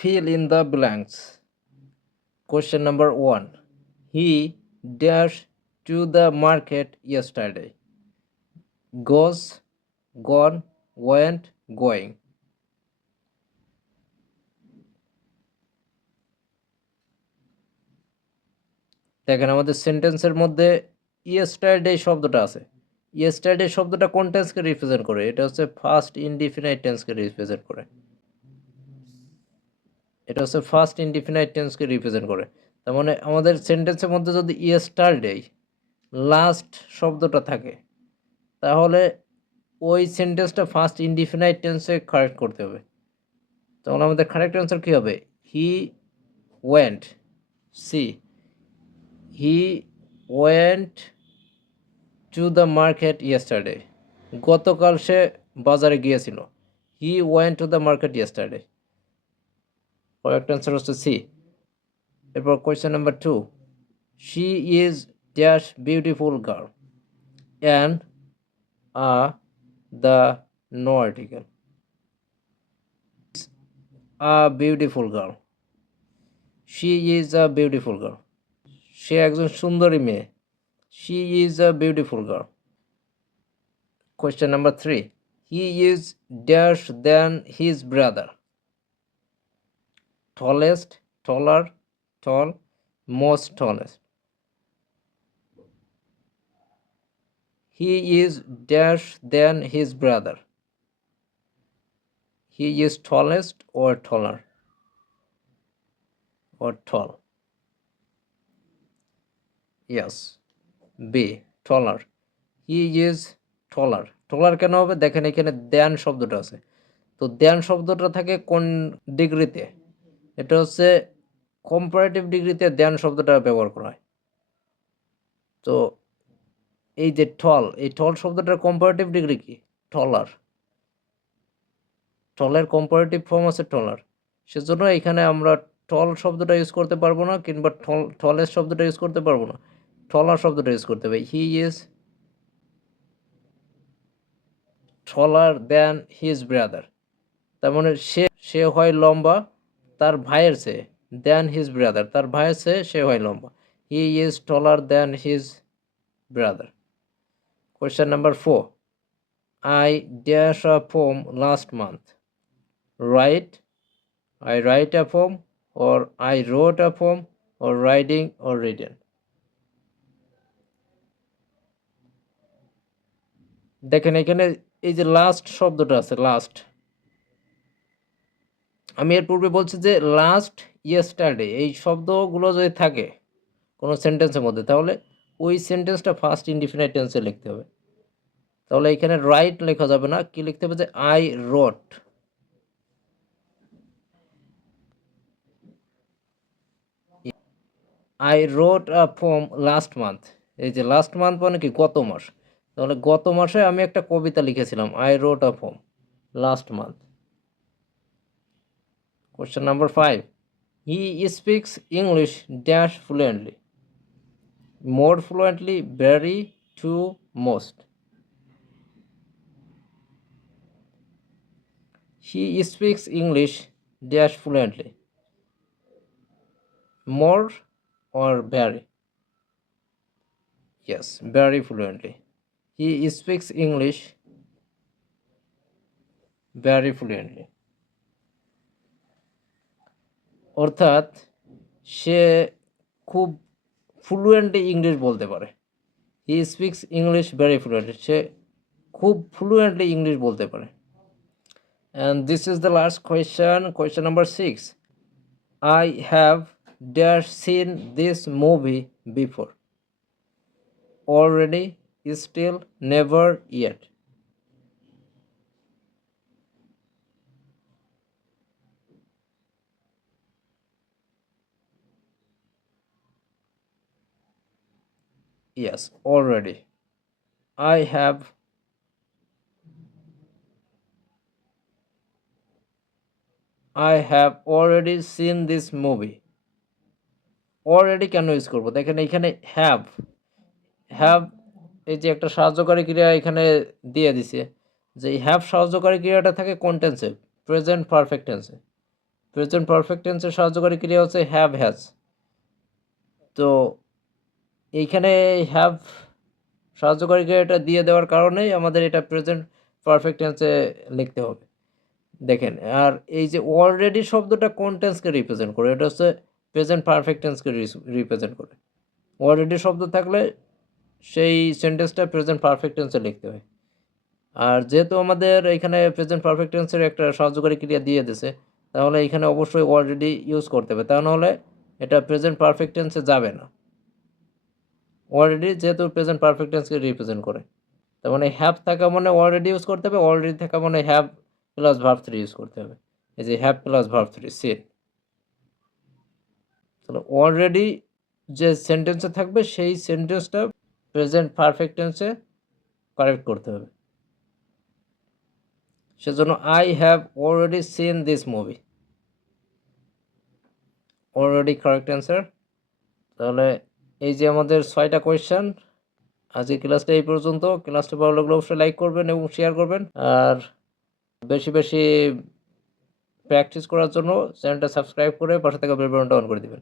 fill in the blanks. Question number 1. He dashed to the market yesterday. Goes, gone, went, going. দেখেন আমাদের সেন্টেন্সের মধ্যে yesterday শব্দটা আছে। ইয়েস্টারডে শব্দটা কোন টেন্সকে রিপ্রেজেন্ট করে? এটা হচ্ছে ফার্স্ট ইনডিফিনাইট টেন্সকে রিপ্রেজেন্ট করে। এটা হচ্ছে ফার্স্ট ইনডিফিনাইট টেন্সকে রিপ্রেজেন্ট করে। তার মানে আমাদের সেন্টেন্সের মধ্যে যদি ইয়েস্টারডে লাস্ট শব্দটা থাকে তাহলে ওই সেন্টেন্সটা ফার্স্ট ইনডিফিনাইট টেন্সে কারেক্ট করতে হবে। তখন আমাদের কারেক্ট অ্যান্সার কী হবে? He went, C, he went to the market yesterday. গতকাল সে বাজারে গিয়েছিল। He went to the market yesterday. Correct answer হচ্ছে সি। এরপর question number 2, she is dash beautiful girl and the no article. A beautiful girl, she is a beautiful girl. সে একজন সুন্দরী মেয়ে। She is a beautiful girl. Question number 3. He is dash than his brother. Tallest, taller, tall, most tallest. He is dash than his brother. He is tallest or taller or tall. Yes. B. Taller. He is taller. taller কেন হবে? দেখেন এখানে দেন শব্দটা আছে। তো দেন শব্দটা থাকে কোন ডিগ্রিতে? এটা হচ্ছে কম্পারেটিভ ডিগ্রিতে দেন শব্দটা ব্যবহার করা হয়। তো এই যে টল, এই টল শব্দটার কম্পারেটিভ ডিগ্রি কি? টলার। টলের কম্পারেটিভ ফর্ম আছে টলার। সেজন্য এখানে আমরা টল শব্দটা ইউজ করতে পারবো না, কিংবা টলের শব্দটা ইউজ করতে পারবো না, টলার শব্দটা ইউজ করতে হবে। He is taller than his brother. তার মানে সে হয় লম্বা তার ভাইয়ের চেয়ে। দ্যান হিজ ব্রাদার, তার ভাইয়ের চেয়ে সে হয় লম্বা। He is taller than his brother. Question number 4. I dash a poem last month. Write, I write a poem, or I wrote a poem, or writing or written. দেখেন এখানে এই যে last শব্দটা আছে, লাস্ট। আমি এর পূর্বে বলছি যে লাস্ট ইয়েস্টারডে এই শব্দগুলো যদি থাকে কোনো সেন্টেন্সের মধ্যে তাহলে ওই সেন্টেন্সটা ফার্স্ট ইনডিফিনাইট টেন্সে লিখতে হবে। তাহলে এখানে রাইট লেখা যাবে না, কি লিখতে হবে? যে I রোট। I wrote a poem last month. এই যে লাস্ট মান্থ মানে কি? গত মাস। তাহলে গত মাসে আমি একটা কবিতা লিখেছিলাম। I wrote a poem last month. Question number 5. He speaks English dash fluently. More fluently, very, too, most. He speaks English dash fluently. More or very? Yes, very fluently. He speaks English very fluently. অর্থাৎ সে খুব fluently English বলতে পারে। He speaks English very fluently, সে খুব fluently English বলতে পারে। And this is the last question, question number 6. I have dash seen this movie before. Already, still, never, yet. Yes, already. I have already seen this movie. Already কেন use করবো? দেখেন এখানে have এই যে একটা সাহায্যকারী ক্রিয়া এখানে দিয়ে দিছে, যে হ্যাভ সাহায্যকারী ক্রিয়াটা থাকে কোন টেন্সে? প্রেজেন্ট পারফেক্ট টেন্সে। প্রেজেন্ট পারফেক্ট টেন্সের সাহায্যকারী ক্রিয়া হচ্ছে হ্যাভ হ্যাজ। তো এইখানে হ্যাভ সাহায্যকারী ক্রিয়াটা দিয়ে দেওয়ার কারণেই আমাদের এটা প্রেজেন্ট পারফেক্ট টেন্সে লিখতে হবে। দেখেন, আর এই যে অলরেডি শব্দটা কোন টেন্সকে রিপ্রেজেন্ট করে? এটা হচ্ছে প্রেজেন্ট পারফেক্ট টেন্সকে রিপ্রেজেন্ট করে। অলরেডি শব্দ থাকলে সেই সেন্টেন্সটা প্রেজেন্ট পারফেক্ট টেন্সে লিখতে হয়। আর যেহেতু আমাদের এখানে প্রেজেন্ট পারফেক্ট টেন্সের একটা সাহায্যকারী ক্রিয়া দিয়ে দিছে, তাহলে এখানে অবশ্যই অলরেডি ইউজ করতে হবে, তা নাহলে এটা প্রেজেন্ট পারফেক্ট টেন্সে যাবে না। অলরেডি যেহেতু প্রেজেন্ট পারফেক্ট টেন্সকে রিপ্রেজেন্ট করে, তার মানে হ্যাভ থাকা মানে অলরেডি ইউজ করতে হবে, অলরেডি থাকা মানে হ্যাভ প্লাস ভার্ব 3 ইউজ করতে হবে। এই যে হ্যাভ প্লাস ভার্ব 3 সিন। তাহলে অলরেডি যে সেন্টেন্সে থাকবে সেই সেন্টেন্সটা প্রেজেন্ট পারফেক্ট টেন্সে কারেক্ট করতে হবে। সেজন্য I have already seen this movie, already correct answer. তাহলে এই যে আমাদের 6টা কোয়েশ্চেন, আজকে ক্লাসটা এই পর্যন্ত। ক্লাসটা ভালো লাগলে অবশ্যই লাইক করবেন এবং শেয়ার করবেন, আর বেশি বেশি প্র্যাকটিস করার জন্য চ্যানেলটা সাবস্ক্রাইব করে পাশে থাকা বেল বাটনটা অন করে দিবেন।